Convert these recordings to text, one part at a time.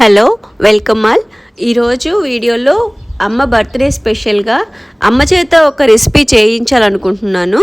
Hello, welcome all. ఈరోజు వీడియోలో అమ్మ బర్త్డే స్పెషల్గా అమ్మ చేత ఒక రెసిపీ చేయించాలనుకుంటున్నాను.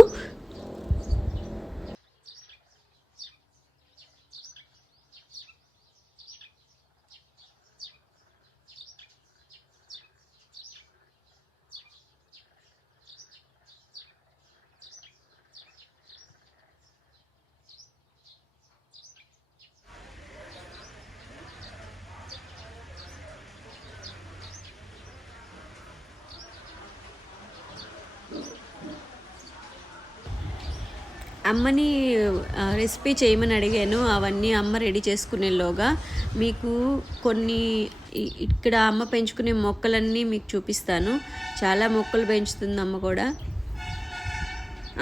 అమ్మని రెసిపీ చేయమని అడిగాను. అవన్నీ అమ్మ రెడీ చేసుకునేలోగా మీకు కొన్ని ఇక్కడ అమ్మ పెంచుకునే మొక్కలన్నీ మీకు చూపిస్తాను. చాలా మొక్కలు పెంచుతుంది అమ్మ కూడా.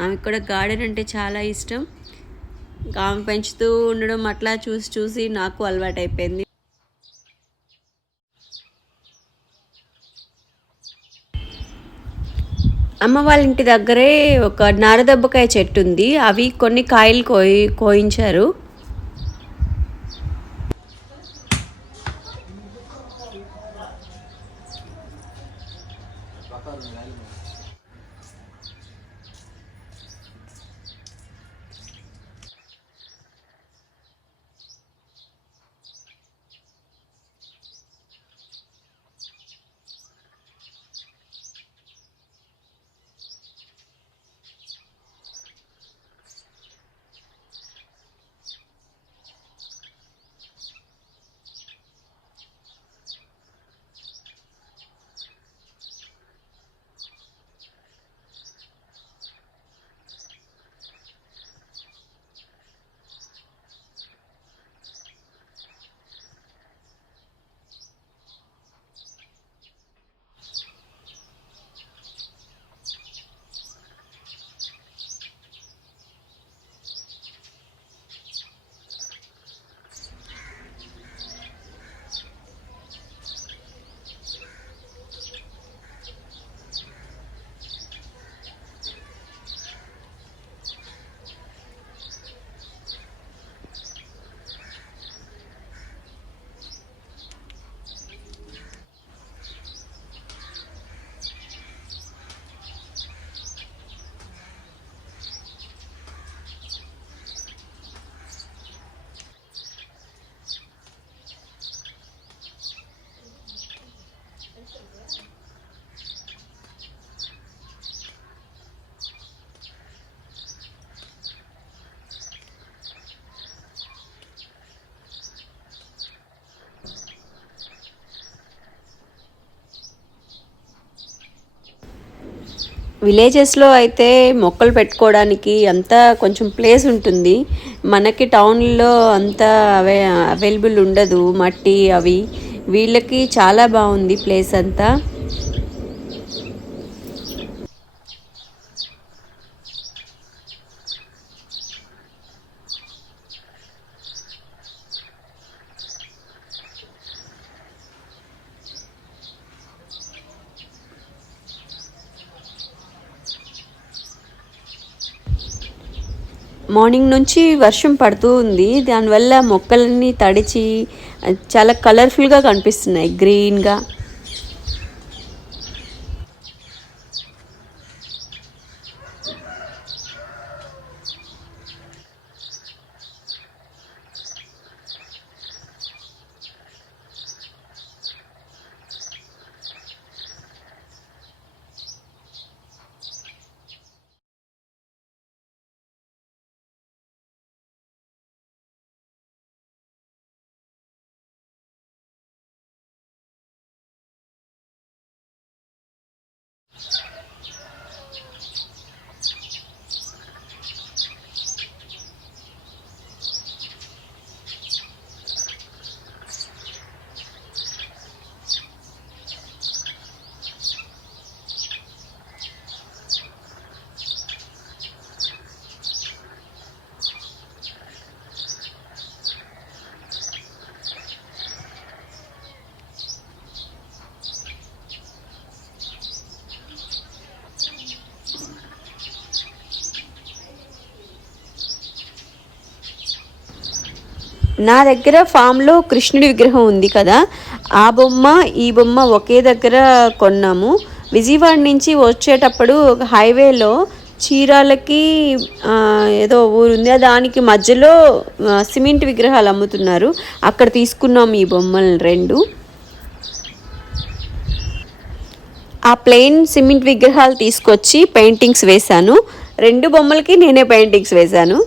ఆమెకు కూడా గార్డెన్ అంటే చాలా ఇష్టం. ఆమె పెంచుతూ ఉండడం అట్లా చూసి చూసి నాకు అలవాటైపోయింది. అమ్మ వాళ్ళ ఇంటి దగ్గరే ఒక నారదబ్బకాయ చెట్టు ఉంది. అవి కొన్ని కాయలు కోయించారు. విలేజెస్లో అయితే మొక్కలు పెట్టుకోవడానికి అంతా కొంచెం ప్లేస్ ఉంటుంది. మనకి టౌన్లో అంతా అవైలబుల్ ఉండదు, మట్టి అవి. వీళ్ళకి చాలా బాగుంది ప్లేస్ అంతా. మార్నింగ్ నుంచి వర్షం పడుతూ ఉంది. దానివల్ల మొక్కలన్నీ తడిచి చాలా కలర్ఫుల్గా కనిపిస్తున్నాయి, గ్రీన్గా. నా దగ్గర ఫామ్లో కృష్ణుడి విగ్రహం ఉంది కదా, ఆ బొమ్మ ఈ బొమ్మ ఒకే దగ్గర కొన్నాము. విజయవాడ నుంచి వచ్చేటప్పుడు హైవేలో చీరాలకి ఏదో ఊరుంది, దానికి మధ్యలో సిమెంట్ విగ్రహాలు అమ్ముతున్నారు, అక్కడ తీసుకున్నాము ఈ బొమ్మలు రెండు. ఆ ప్లెయిన్ సిమెంట్ విగ్రహాలు తీసుకొచ్చి పెయింటింగ్స్ వేశాను. రెండు బొమ్మలకి నేనే పెయింటింగ్స్ వేశాను.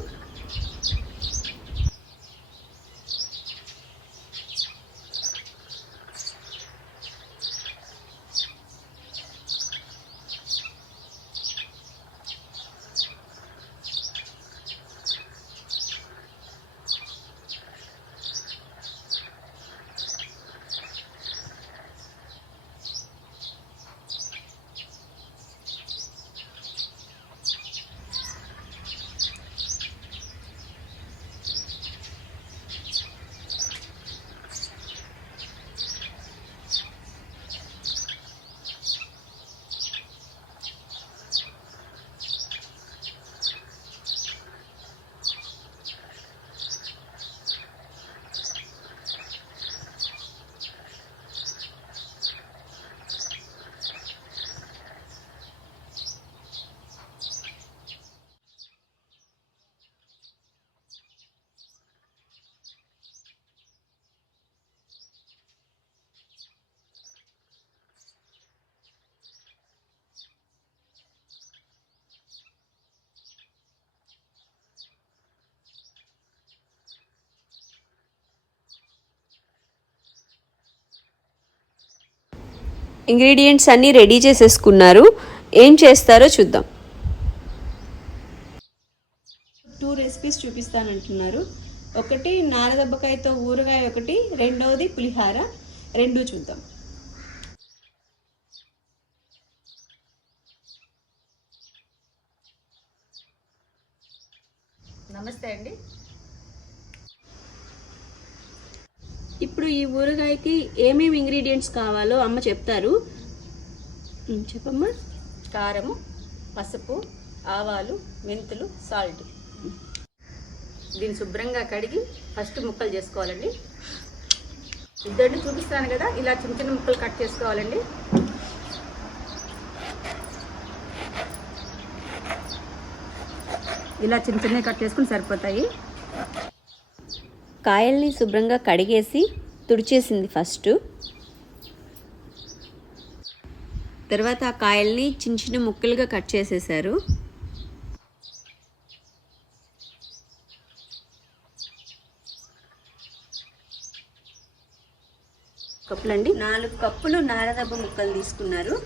ఇంగ్రీడియంట్స్ అన్నీ రెడీ చేసేసుకున్నారు. ఏం చేస్తారో చూద్దాం. 2 రెసిపీస్ చూపిస్తానంటున్నారు. ఒకటి నారదబ్బకాయతో ఊరగాయ, ఒకటి రెండవది పులిహార. రెండు చూద్దాం. నమస్తే అండి. ఇప్పుడు ఈ ఊరగాయకి ఏమేమి ఇంగ్రీడియంట్స్ కావాలో అమ్మ చెప్తారు. చెప్పమ్మా. కారము, పసుపు, ఆవాలు, మెంతులు, సాల్ట్. దీన్ని శుభ్రంగా కడిగి ఫస్ట్ ముక్కలు చేసుకోవాలండి. ఇద్దరిని చూపిస్తాను కదా, ఇలా చిన్న చిన్న ముక్కలు కట్ చేసుకోవాలండి. ఇలా చిన్న చిన్నవి కట్ చేసుకుని సరిపోతాయి. కాయల్ని శుభ్రంగా కడిగేసి తుడిచేసింది ఫస్ట్. తర్వాత ఆ కాయల్ని చిన్న చిన్న ముక్కలుగా కట్ చేసేసారు. కప్పులండి 4 కప్పులు నారదబ్బ ముక్కలు తీసుకున్నారు.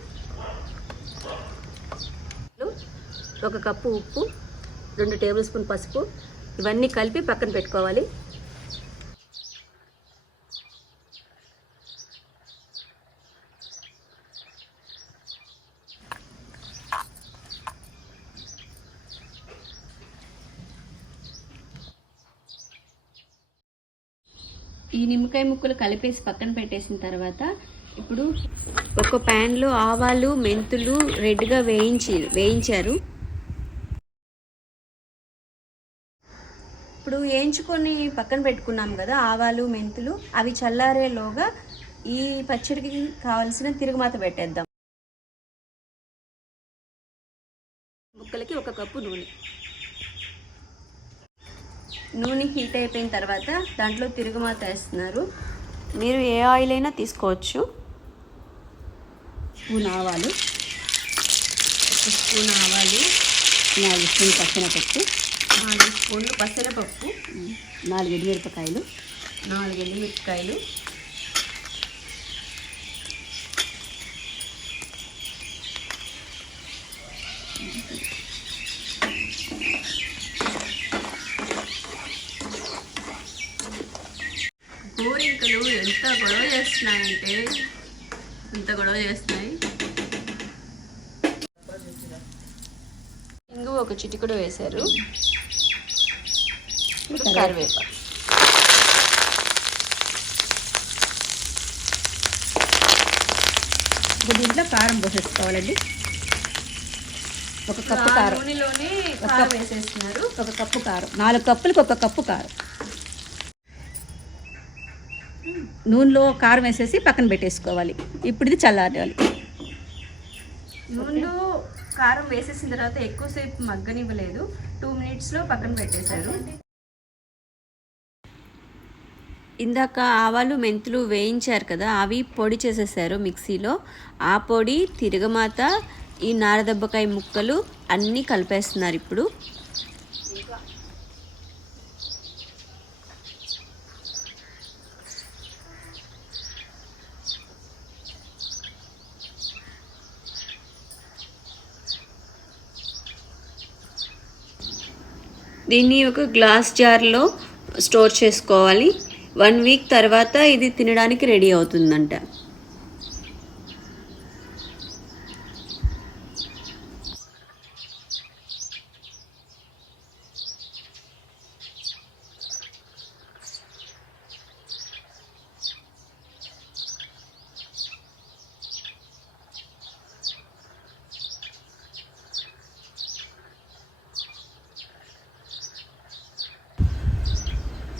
1 కప్పు ఉప్పు, 2 టేబుల్ స్పూన్ పసుపు, ఇవన్నీ కలిపి పక్కన పెట్టుకోవాలి. ఈ నిమ్మకాయ ముక్కలు కలిపేసి పక్కన పెట్టేసిన తర్వాత ఇప్పుడు ఒక ప్యాన్లో ఆవాలు, మెంతులు రెడ్గా వేయించారు. ఇప్పుడు వేయించుకొని పక్కన పెట్టుకున్నాం కదా ఆవాలు, మెంతులు, అవి చల్లారేలోగా ఈ పచ్చడికి కావాల్సిన తిరుగుమాత పెట్టేద్దాం. ముక్కలకి 1 కప్పు నూనె హీట్ అయిపోయిన తర్వాత దాంట్లో తిరుగుమాత వేస్తున్నారు. మీరు ఏ ఆయిల్ అయినా తీసుకోవచ్చు. స్పూన్ ఆవాలు, 1 స్పూన్ ఆవాలు, 4 స్పూన్ పచ్చనపప్పు, 4 స్పూన్లు పసరపప్పు, 4 ఎండుమిరపకాయలు, 4 ఎండుమిరపకాయలు, గోరింకలు ఎంత గొడవ చేస్తున్నాయంటే ఇంత గొడవ చేస్తున్నాయి. ఇంగు 1 చిటికెడు వేశారు. కరివేపాకు, దీంట్లో కారం పోసేసుకోవాలండి. 1 కప్పు కారం, నూనెలోనే కారం వేసేస్తున్నారు. 1 కప్పు కారం, 4 కప్పులకు 1 కప్పు కారం. నూనెలో కారం వేసేసి పక్కన పెట్టేసుకోవాలి. ఇప్పుడు ఇది చల్లారాలి. నూనెలో కారం వేసేసిన తర్వాత ఎక్కువసేపు మగ్గనివ్వలేదు, 2 మినిట్స్లో పక్కన పెట్టేశారు. ఇందాక ఆవాలు మెంతులు వేయించారు కదా, అవి పొడి చేసేసారు మిక్సీలో. ఆ పొడి, తిరగమాత, ఈ నారదబ్బకాయ ముక్కలు అన్నీ కలిపేస్తున్నారు ఇప్పుడు. దీన్ని ఒక గ్లాస్ జార్లో స్టోర్ చేసుకోవాలి. 1 వీక్ తర్వాత ఇది తినడానికి రెడీ అవుతుందంట.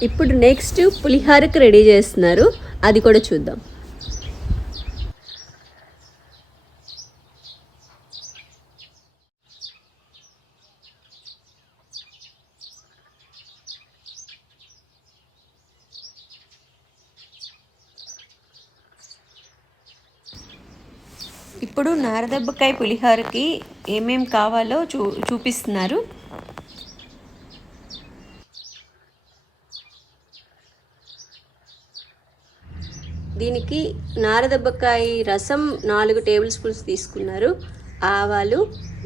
ఇప్పుడు నెక్స్ట్ పులిహారకు రెడీ చేస్తున్నారు, అది కూడా చూద్దాం. ఇప్పుడు నారదబ్బకాయ పులిహారకి ఏమేం కావాలో చూపిస్తున్నారు. దీనికి నారదబ్బకాయ రసం 4 టేబుల్ స్పూన్స్ తీసుకున్నారు, ఆవాలు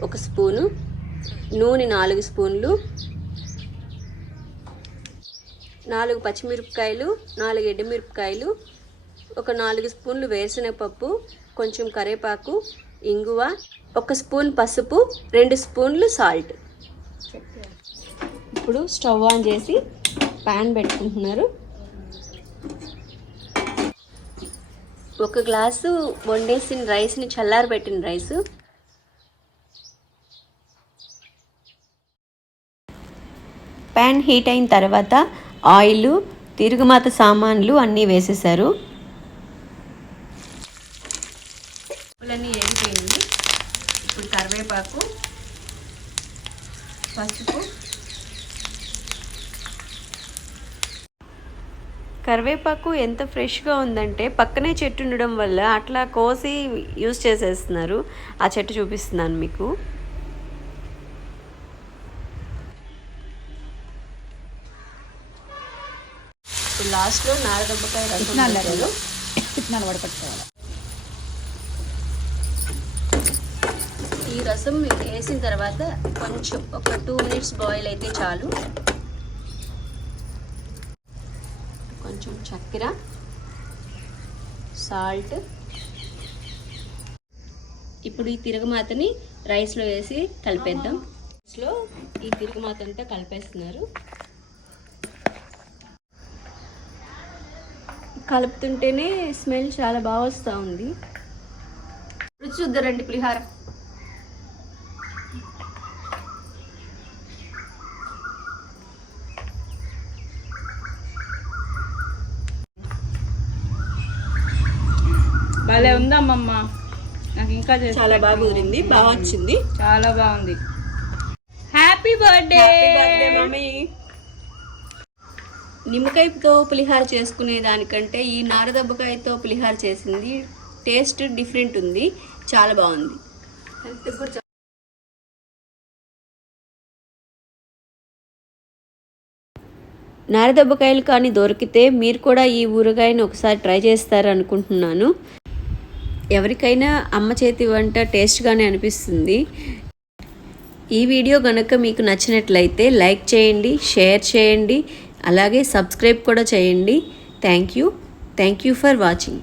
1 స్పూను, నూనె 4 స్పూన్లు, 4 పచ్చిమిరపకాయలు, 4 ఎండుమిరపకాయలు, ఒక 4 స్పూన్లు వేరుశనగపప్పు, కొంచెం కరివేపాకు, ఇంగువ, 1 స్పూన్ పసుపు, 2 స్పూన్లు సాల్ట్. ఇప్పుడు స్టవ్ ఆన్ చేసి ప్యాన్ పెట్టుకుంటున్నారు. 1 గ్లాసు వండేసిన రైస్ని, చల్లారబెట్టిన రైసు, ప్యాన్ హీట్ అయిన తర్వాత ఆయిల్, తిరుగుమాత సామాన్లు అన్నీ వేసేసారు. పులన్నీ వేగిపోయింది. ఇప్పుడు కరివేపాకు, పసుపు, కరివేపాకు ఎంత ఫ్రెష్గా ఉందంటే పక్కనే చెట్టు ఉండడం వల్ల అట్లా కోసి యూజ్ చేసేస్తున్నారు. ఆ చెట్టు చూపిస్తున్నాను మీకు. లాస్ట్లో నారదబ్బకాయ రసం వడకట్టుకోవాలి. ఈ రసం వేసిన తర్వాత కొంచెం ఒక 2 మినిట్స్ బాయిల్ అయితే చాలు. కొంచెం చక్కెర, సాల్ట్. ఇప్పుడు ఈ తిరగమాతని రైస్లో వేసి కలిపేద్దాం. రైస్లో ఈ తిరగమాత అంతా కలిపేస్తున్నారు. కలుపుతుంటేనే స్మెల్ చాలా బాగా వస్తూ ఉంది. రుచి చూద్దరండి పులిహార. భలే ఉందమ్మమ్మ, నాకు ఇంకా చాలా బాగా కుదిరింది, బాగా వచ్చింది, చాలా బాగుంది. Happy birthday mummy. నిమ్మకాయతో పులిహార చేసుకునే దానికంటే ఈ నారదబ్బకాయతో పులిహార చేసింది టేస్ట్ డిఫరెంట్ ఉంది, చాలా బాగుంది. నారదబ్బకాయలు కానీ దొరికితే మీరు కూడా ఈ ఊరగాయని ఒకసారి ట్రై చేస్తారనుకుంటున్నాను. ఎవరికైనా అమ్మ చేతి వంట టేస్ట్గానే అనిపిస్తుంది. ఈ వీడియో కనుక మీకు నచ్చినట్లయితే లైక్ చేయండి, షేర్ చేయండి, అలాగే సబ్స్క్రైబ్ కూడా చేయండి. Thank you for watching.